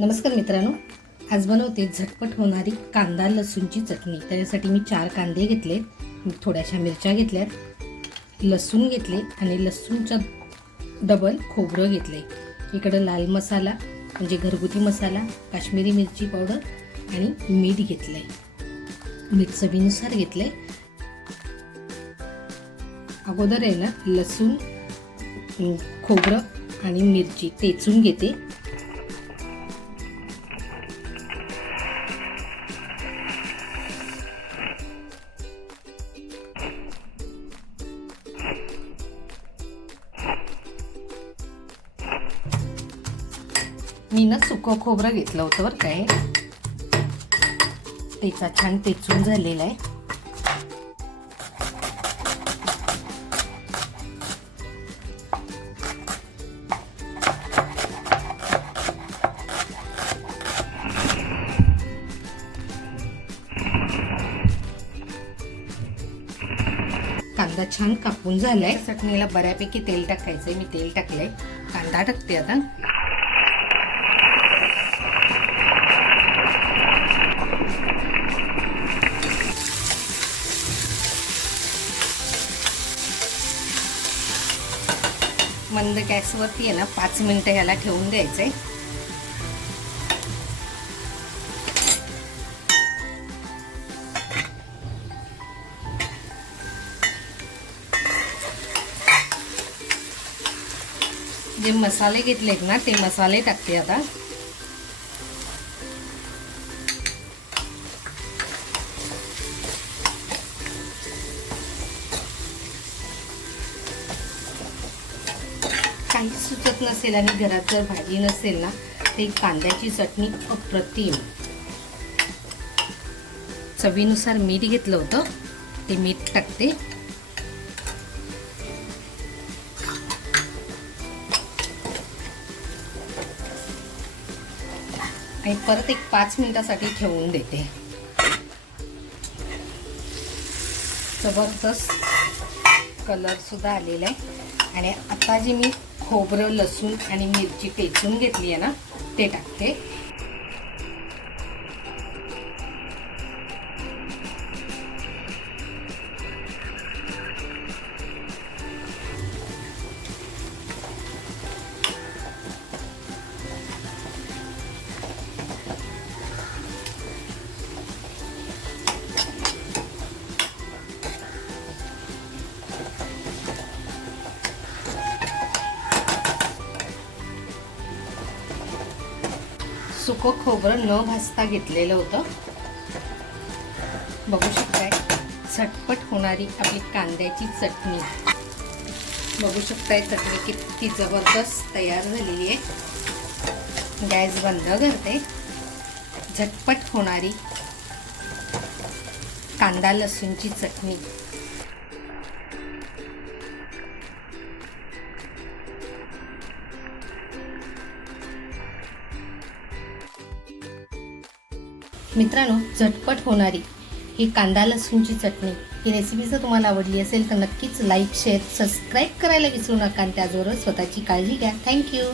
नमस्कार मित्रांनो. आज बनवते झटपट होणारी कांदा लसूणची चटणी. त्याच्यासाठी मी चार कांदे घेतले. थोड्याशा मिरच्या घेतल्यात. लसूण घेतले आणि लसूणच्या डबल खोबरं घेतले. इकडं लाल मसाला म्हणजे घरगुती मसाला काश्मीरी मिरची पावडर आणि मीठ घेतलंय. मीठ चवीनुसार घेतलंय. अगोदर आहे ना लसूण खोबरं आणि मिरची. तेचून घेते. मी ना सुकं खोबरं घेतलं होतं बरं काय त्याचा छान पेचून झालेला आहे. कांदा छान कापून झालाय. चटणीला बऱ्यापैकी तेल टाकायचंय मी तेल टाकलंय. कांदा टाकते आता. मंद गॅसवरती आहे ना पाच मिनटं ह्याला ठेवून द्यायचंय. जे मसाले घेतलेत ना ते मसाले टाकते आता. काही सुचत नसेल आणि घरात जर भाजी नसेल ना ते कांद्याची चटणी अप्रतिम. चवीनुसार मीठ घेतलं होतं ते मीठ टाकते. आणि परत एक पाच मिनिटासाठी ठेवून देते. जबरदस्त कलर सुद्धा आलेला आहे. आणि आता जी मी खोबरं लसूण आणि मिरची टेचून घेतली आहे ना ते टाकते. सुकं खोबरं न भाजता घेतलेलं होतं. बघू शकताय झटपट होणारी आपली कांद्याची चटणी. बघू शकताय चटणी किती जबरदस्त तयार झालेली आहे. गॅस बंद करते. झटपट होणारी कांदा लसूणची चटणी. मित्रांनो झटपट होणारी ही कांदा लसूणची चटणी. ही रेसिपी जर तुम्हाला आवडली असेल तर नक्कीच लाईक शेअर सबस्क्राईब करायला विसरू नका आणि त्याचबरोबर स्वतःची काळजी घ्या. थँक्यू